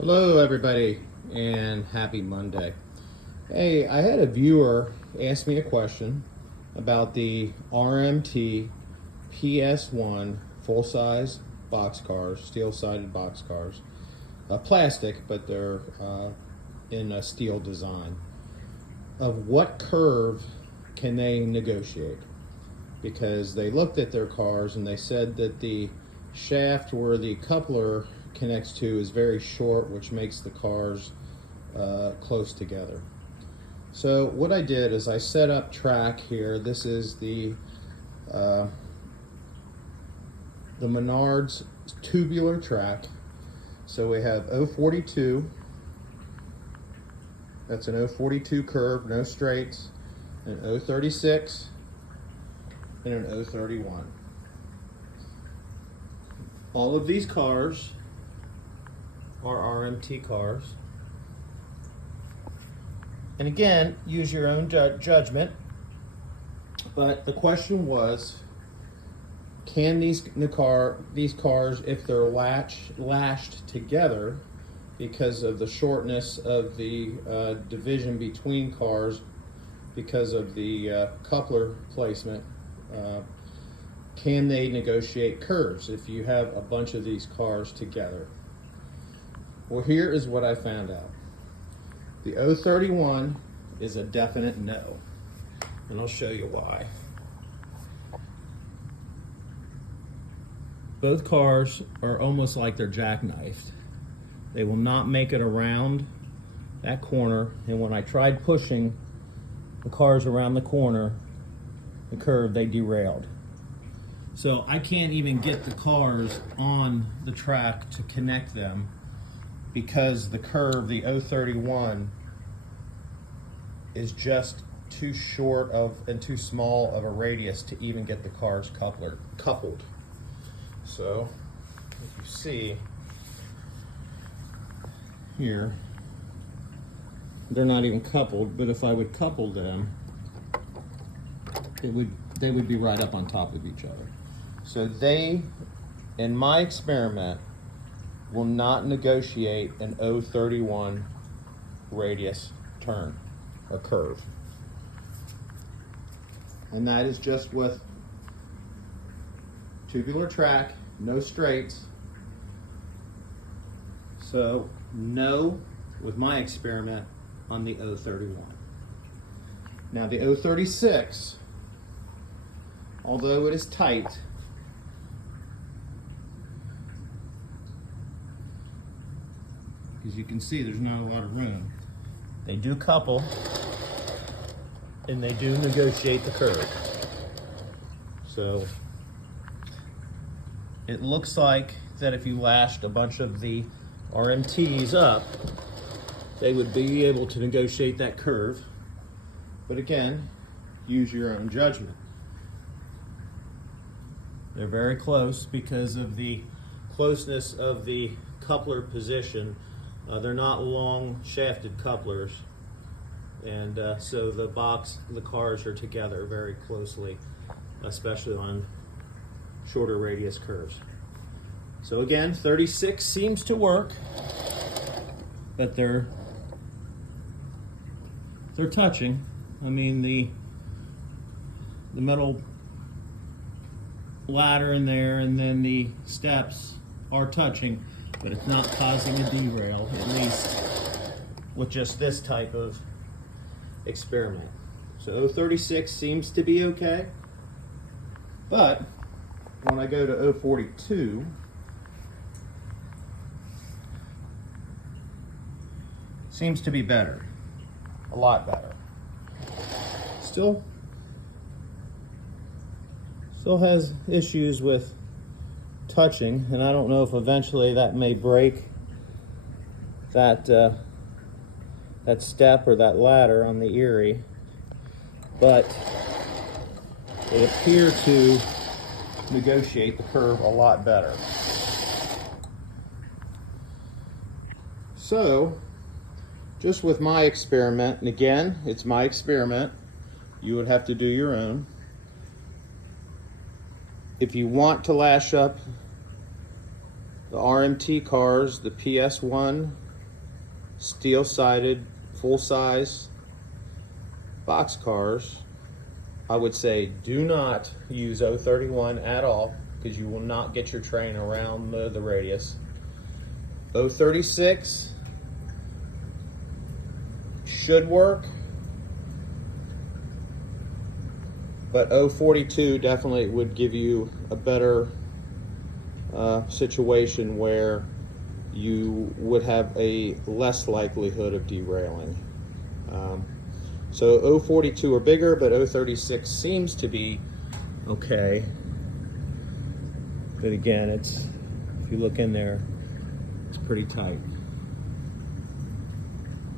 Hello everybody and happy Monday. Hey, I had a viewer ask me a question about the RMT PS-1 full-size boxcars, steel-sided boxcars. Plastic, but they're in a steel design. Of what curve can they negotiate? Because they looked at their cars and they said that the shaft where the coupler connects to is very short, which makes the cars close together. So what I did is I set up track here. This is the MENARDS tubular track. So we have 042, that's an 042 curve, no straights, an 036, and an 031. All of these cars are RMT cars. And again, use your own judgment. But the question was, can these cars, if they're lashed together because of the shortness of the division between cars, because of the coupler placement, can they negotiate curves if you have a bunch of these cars together? Well, here is what I found out. The 031 is a definite no, and I'll show you why. Both cars are almost like they're jackknifed. They will not make it around that corner, and when I tried pushing the cars around the corner, the curve, they derailed. So I can't even get the cars on the track to connect them because the curve, the 031, is just too short of and too small of a radius to even get the cars coupled. So if you see here, they're not even coupled, but if I would couple them, they would be right up on top of each other. So they, in my experiment, will not negotiate an 031 radius turn or curve. And that is just with tubular track, no straights. So no with my experiment on the 031. Now the 036, although it is tight, as you can see, there's not a lot of room. They do couple, and they do negotiate the curve. So it looks like that if you lashed a bunch of the RMTs up, they would be able to negotiate that curve. But again, use your own judgment. They're very close because of the closeness of the coupler position. They're not long shafted couplers, and so the cars are together very closely, especially on shorter radius curves. So again, 36 seems to work, but they're touching. I mean, the metal ladder in there and then the steps are touching, but it's not causing a derail, at least with just this type of experiment. So 036 seems to be okay, but when I go to 042, seems to be better, a lot better. Still has issues with touching, and I don't know if eventually that may break that that step or that ladder on the Erie, but it appeared to negotiate the curve a lot better. So just with my experiment, and again, it's my experiment, you would have to do your own. If you want to lash up the RMT cars, the PS-1 steel-sided, full-size box cars, I would say do not use 031 at all, because you will not get your train around the radius. 036 should work, but 042 definitely would give you a better situation where you would have a less likelihood of derailing. So 042 are bigger, but 036 seems to be okay. But again, it's, if you look in there, it's pretty tight.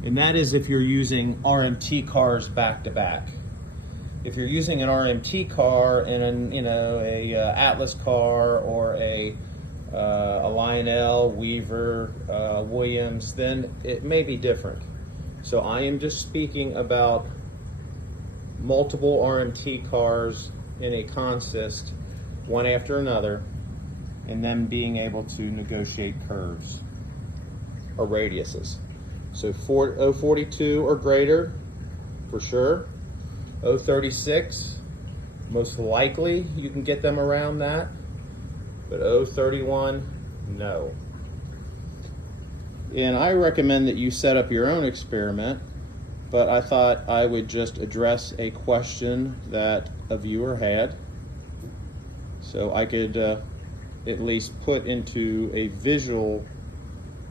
And that is if you're using RMT cars back to back. If you're using an RMT car and a Atlas car or a Lionel, Weaver, Williams, then it may be different. So I am just speaking about multiple RMT cars in a consist, one after another, and then being able to negotiate curves or radiuses. So 042 or greater, for sure. 036, most likely you can get them around that, but 031, no. And I recommend that you set up your own experiment, but I thought I would just address a question that a viewer had, so I could at least put into a visual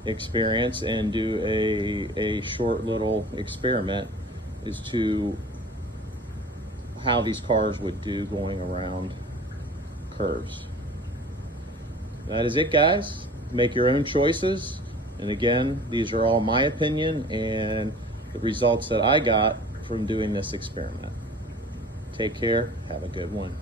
experience and do a short little experiment as to how these cars would do going around curves. That is it, guys. Make your own choices. And again, these are all my opinion and the results that I got from doing this experiment. Take care. Have a good one.